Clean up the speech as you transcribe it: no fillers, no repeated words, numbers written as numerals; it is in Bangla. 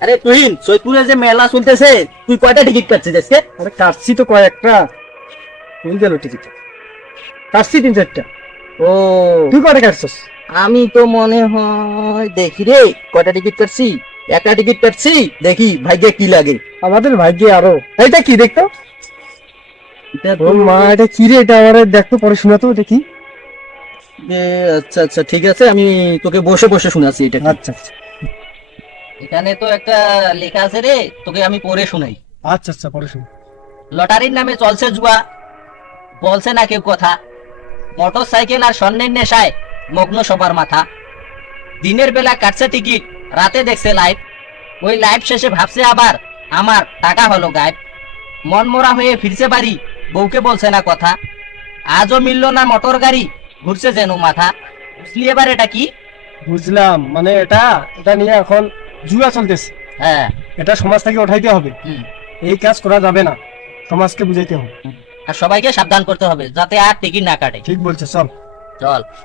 আরে তুহিন, সৈয়দপুরে যে মেলা চলতেছে, তুই কয়টা টিকিট কাটছিস আজকে? আরে কাটছি তো কয়েকটা, তুই গেল টিকিট কাটছি 3-4টা। ও, তুই কয়টা কাটছিস? আমি তো মনে হয় দেখি রে কয়টা টিকিট কাটছি, একটা টিকিট কাটছি, দেখি ভাগ্যে কি লাগে। আমাদের ভাগ্যে আরো। এটা কি দেখতো? এটা ও তো- মা, এটা কি রে? এটা আমার দেখতো, পরে শোনা তো দেখি। আচ্ছা আচ্ছা, ঠিক আছে, আমি তোকে বসে বসে শোনাচ্ছি এটা কি। আচ্ছা আচ্ছা এখানে তো একটা লেখা আছে রে, তোকে আমি পড়ে শোনাই। আচ্ছা আচ্ছা, পরে শুনি। লটারির নামে চলছে জুয়া, বলছে না কেউ কথা, মোটর সাইকেল আর স্বর্ণের নেশায় মগ্ন সবার মাথা। দিনের বেলা কাটছে টিকিট, রাতে দেখছে লাইভ, ওই লাইভ শেষে ভাবছে আবার আমার টাকা হলো গায়েব। মন মরা হয়ে ফিরছে বাড়ি, বউকে বলছে না কথা, আজও মিললো না মোটর গাড়ি, ঘুরছে যেন মাথা। বুঝলি এবার এটা কি? বুঝলাম, মানে এটা এটা নিয়ে এখন জুয়া চলতেছে। হ্যাঁ। এটা সমাজ থেকে উঠাইতে হবে। হুম। এই কাজ করা যাবে না, সমাজকে বুঝাইতে হবে। আর সবাইকে সাবধান করতে হবে যাতে আর টিকিট না কাটে। ঠিক বলছে, চল। চল।